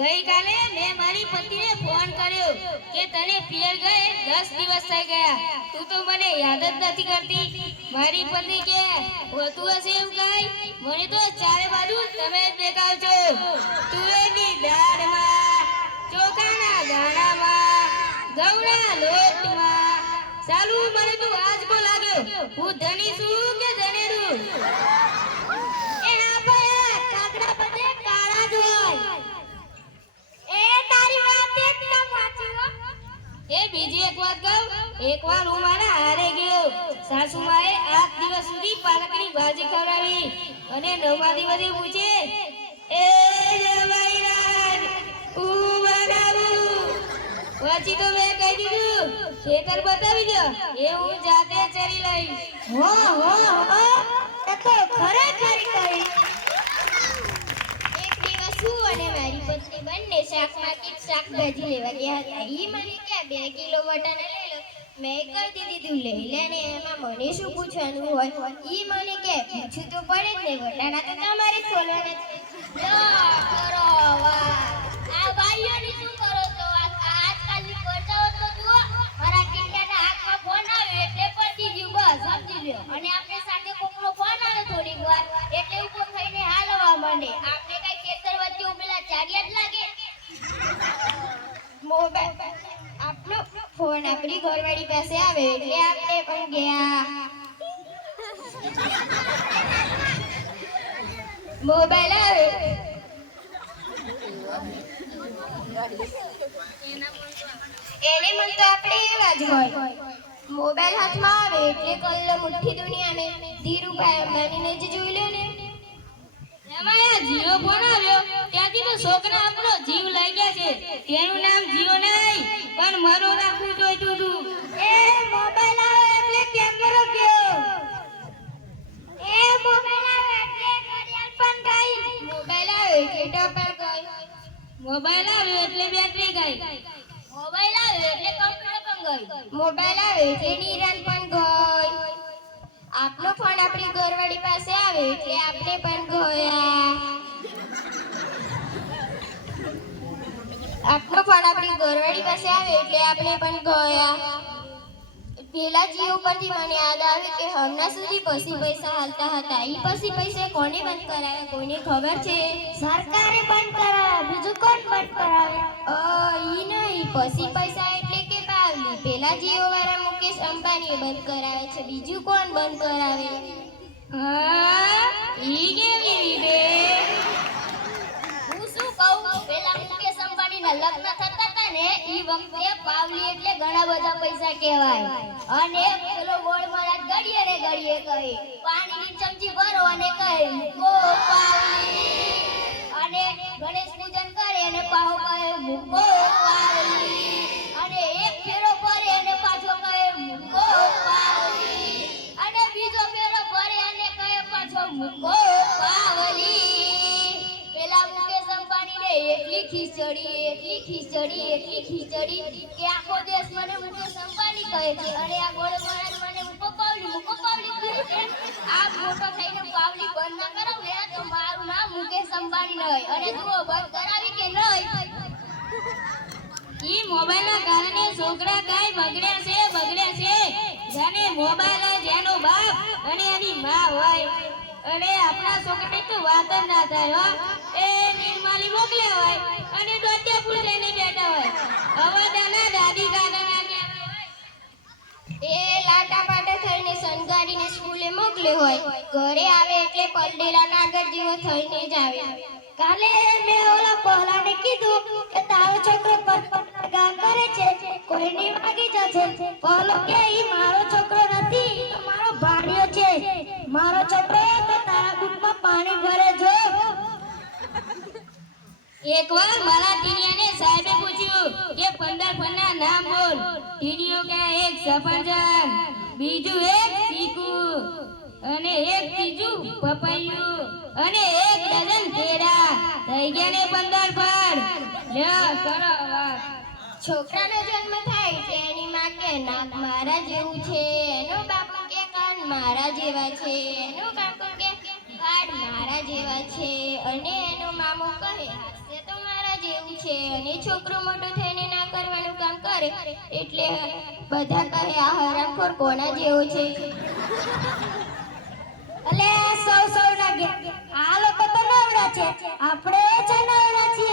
ગઈકાલે મેં મારી પતિને ફોન કર્યો કે તને પિયર ગયે 10 દિવસ થઈ ગયા, તું તો મને યાદ જ નથી કરતી. મારી પત્ની કે હોતું હશે એવું કઈ, મને તો ચારે બાજુ તમે જ દેખાવ છો. તુવેરની દાળમાં, ચોખાના દાણામાં, ઘઉંના લોટમાં, સાલું મને તું આજકો લાગ્યો. હું ધણી છું કે ધનેરું? એ હા ભાઈ, કાકડા બધે કાળા જ હોય. એ તારી વાત એકદમ સાચી હો. એ બીજી એક વાત કહું, એકવાર હું મારા હારે ગયો. સાસુમાએ 8 દિવસ સુધી પાલકની ભાજી ખવડાવી અને 9મા દિવસે પૂછે, એ જમાઈરાજ હું બનાવું? પછી તો મેં કહી દીધું, ખેતર બતાવી દો, એ હું જાતે ચરી લઈશ. હો હો હો, એ તો ખરેખર કહી. એક દિવસ હું અને મારી પત્ની બંને શાક માર્કેટ શાકભાજી લેવા ગયા હતા. ઈ મને કે 2 કિલો વટાણા લઈ લો. મેં કહી દીધું લઈ લે ને, એમાં મને શું પૂછવાનું હોય? ઈ મને કે પૂછું તો પડે જ ને, વટાણા તો તમારે જ ખોલવાના છે. લો કરો વાહ, આ ભાઈઓની શું કરો છો? આજકાલની સ્પર્ધાઓ તો જુઓ. મારા ટીંગાના હાથમાં ફોન આવ્યો એટલે પતી ગયું, બસ સમજી લ્યો. અને આપણે સાથે કોકનો ફોન આવે થોડીક વાર એટલે ઊભો થઈને હાલવા માંડે. આપણે કઈ ખેતર વચ્ચે ઉભેલા ચારિયા જ લાગે. મોબાઈલ આપણો ફોન આપણી ઘરવાળી પાસે આવે એટલે આપણે પણ ગયા. મોબાઈલ આવે એની મન તો આપણે એવા જ હોય. મોબાઈલ હાથમાં આવે એટલે કલ્લો મુઠ્ઠી દુનિયાને ધીરુભાઈ અંબાણીને જ જોઈ લો ને. એમાં આ જીઓ ફોન આવ્યો ત્યાંથી તો છોકરા આપણો જીવ લઈ ગયા છે. તેનું નામ જીઓ નહીં પણ મારું નાખવું જોઈતું હતું. એ મોબાઈલ આવે એટલે કેમેરો ગયો. એ મોબાઈલ આવે એટલે ઘડિયાળ પણ ગઈ. મોબાઈલ આવે એટલે ટપાલ ગઈ. મોબાઈલ આવ્યો એટલે બેટરી ગઈ. મોબાઈલ આવે એટલે કમ્પ્યુટર પણ ગઈ. મોબાઈલ આવે એટલે નિરાંત પણ ગઈ. આપનો ફોન આપણી ઘરવાળી પાસે આવે એટલે આપણે પણ ગયા. આપનો ફોન આપણી ઘરવાળી પાસે આવે એટલે આપણે પણ ગયા. પેલા જીઓ પરથી મને યાદ આવ્યું કે હમણાં સુધી પસી પૈસા હાલતા હતા. ઈ પસી પૈસા કોને બંધ કરાયા કોઈને ખબર છે? સરકારે બંધ કરાયા. બીજું કોણ બંધ કરાવે? ઈ નહીં, પસી પૈસા એટલે કે પાવલી. પેલા જીઓ વાળા મુકેશ અંબાણીએ બંધ કરાવે છે. બીજું કોણ બંધ કરાવે? હા, ઈ કેવી રીતે? હું શું કહું, પેલા મુકેશ અંબાણીના લગ્ન થતા હતા ને ઈ વખતે પાવલી એટલે ઘણા બધા પૈસા કહેવાય. અને પેલો ગોળ મહારાજ ગળીએ રે ગળીએ કહે, પાણીની ચમચી ભરો અને કહે મૂકો પાવલી. અને ગણેશ પૂજન કરે અને પાહો કહે મૂકો પાવલી. અને એક ફેરો ફરે અને પાછો કહે મૂકો પાવલી. અને બીજો ફેરો ફરે અને કહે પાછો મૂકો પાવલી. પેલા મુકેશ અંબાણીને એટલી ખીચડી કે આખો દેશ મને મુકેશ અંબાણી કહે છે અને આ ગોળ મહારાજ મને મૂકો પાવલી કહે છે. આ મોટો થઈને પાવલી બંધ ના કરાવ ને તો મારું નામ મુકેશ અંબાણી નહીં. અને જુઓ બંધ કરાવી કે નહીં. ઈ મોબાઈલના કારણે છોકરા કાઈ બગડ્યા છે. જાણે મોબાઈલ જ એનો બાપ અને એની માં હોય. અને આપણા છોકરાની તો વાત જ ના થાય હો. એ નિર્માલી મોકલ્યા હોય અને દોત્યા પૂછીને બેઠા હોય. હવે દાના દાદી કાકાના કહેતા હોય એ લાટા પાટા થઈને સંગાડીને સ્કૂલે મોકલે હોય, ઘરે આવે એટલે પલડેલા કાગળ જેવો થઈને જ આવે. કાલે મેં ઓલા પહલાને કીધું કે તારો છોકરો ગામ કરે છે, કોઈની માગી જશે. પહલો કે ઈ મારો છોકરો નથી, ઈ તો મારો ભાણિયો છે. મારો છોકરો તો તારા દૂધમાં પાણી ભરે જો. એકવાર મારા ટીનિયાને સાહેબે પૂછ્યું કે 15 ફળના નામ બોલ. ટીનિયો કે એક સફરજન, બીજું એક ચીકુ, અને એક ત્રીજું પપૈયું, અને 1 ડઝન કેળા. થઈ ગયા ને 15 ફળ. લ્યો કરો વાત. છોકરાનો જન્મ થાય છે એની માં કે નાક મારા જેવું છે, એનો બાપુ કે કાન મારા જેવા છે, એનો બાપુ કે ગાડ મારા જેવા છે, અને એનો મામો કહે હાસ્ય તો મારા જેવું છે અને છોકરો મોટો થઈને ના કરવાનું કામ કરે એટલે બધા કહે આ હરામખોર કોના જેવો છે. અલે સૌ ના ગયા આ લોકો તો નવરા છે આપણે જ નવરા છીએ.